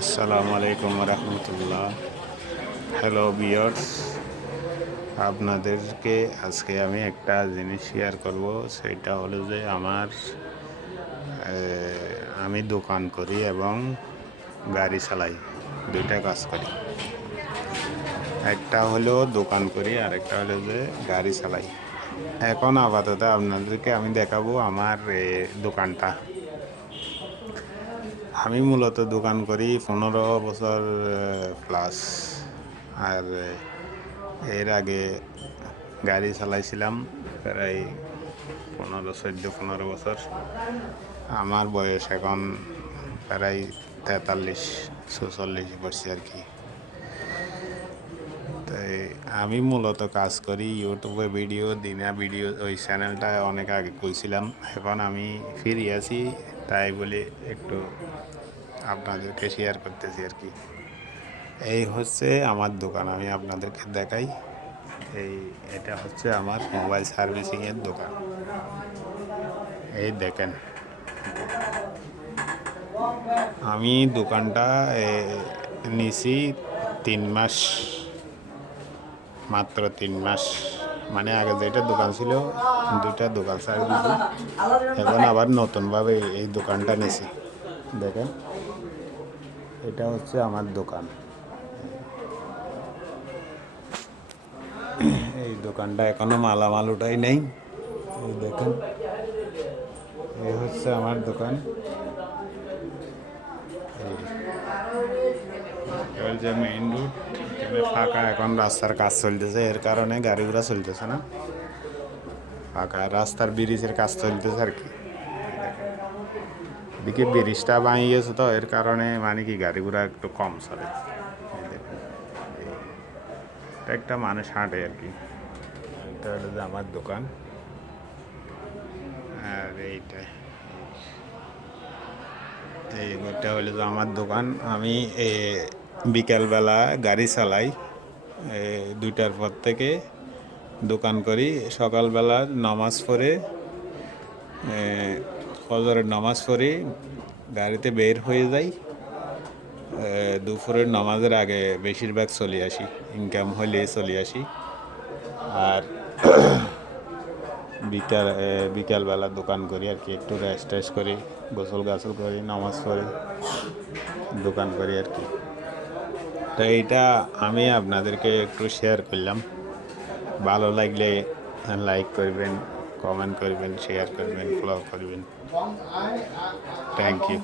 আসসালামু আলাইকুম রহমতুল্লাহ। Hello viewers, আপনাদেরকে আজকে আমি একটা জিনিস শেয়ার করব। সেটা হলো যে আমি দোকান করি এবং গাড়ি চালাই, দুইটা কাজ করি। একটা হলো দোকান করি আর একটা হলো যে গাড়ি চালাই। এখন আপাতত আপনাদেরকে আমি দেখাবো আমার দোকানটা। আমি মূলত দোকান করি 15 বছর প্লাস। আর এর আগে গাড়ি চালাইছিলাম প্রায় 15 বছর। আমার বয়স এখন প্রায় 43-44 পড়ছি আর কি। তাই আমি মূলত কাজ করি ইউটিউবে ভিডিও ওই চ্যানেলটা অনেক আগে খুলছিলাম। এখন আমি ফিরে আছি, তাই বলে একটু আপনাদেরকে শেয়ার করতেছি আর কি। এই হচ্ছে আমার দোকান, আমি আপনাদেরকে দেখাই। এটা হচ্ছে আমার মোবাইল সার্ভিসিংয়ের দোকান। এই দেখেন, আমি দোকানটা নিছি 3 মাস, মাত্র 3 মাস। মানে আগে যেটা দোকান ছিল, দুইটা দোকান সার্ভিস দিছি, এখন আবার নতুনভাবে এই দোকানটা নিছি। দেখেন, এটা হচ্ছে আমার দোকান। এই দোকানটা এখনো মালামাল উঠাই নেই। এই দেখেন, এই হচ্ছে আমার দোকান। এই যে মেইন রোড, এখানে ফাঁকা, এখন রাস্তার কাজ চলতেছে, এর কারণে গাড়ি ঘোড়া চলতেছে না। ফাঁকা রাস্তার ব্রিজের কাজ চলতেছে আর কি। এদিকে ব্রিজটা ভাঙি গেছে, তো এর কারণে মানে কি গাড়ি ঘোড়া একটু কম চলে। এটা একটা মানুষ হাঁটে আর কি। এটা হলো যে আমার দোকান। আর এইটা হলো যে আমার দোকান। আমি বিকালবেলা গাড়ি চালাই, 2টার পর থেকে দোকান করি। সকালবেলা নামাজ পড়ে, ফজরের নামাজ পড়ে গাড়িতে বের হয়ে যাই। দুপুরের নামাজের আগে বেশিরভাগ চলে আসি, ইনকাম হলে চলে আসি। আর বিকালবেলা দোকান করি আর কি, একটু রেস্ট করি, গোসল করি, নামাজ পড়ি, দোকান করি আর কি। তো এইটা আমি আপনাদেরকে একটু শেয়ার করলাম। ভালো লাগলে লাইক করবেন, কমেন্ট করবেন, শেয়ার করবেন, ফলো করবেন। Thank you.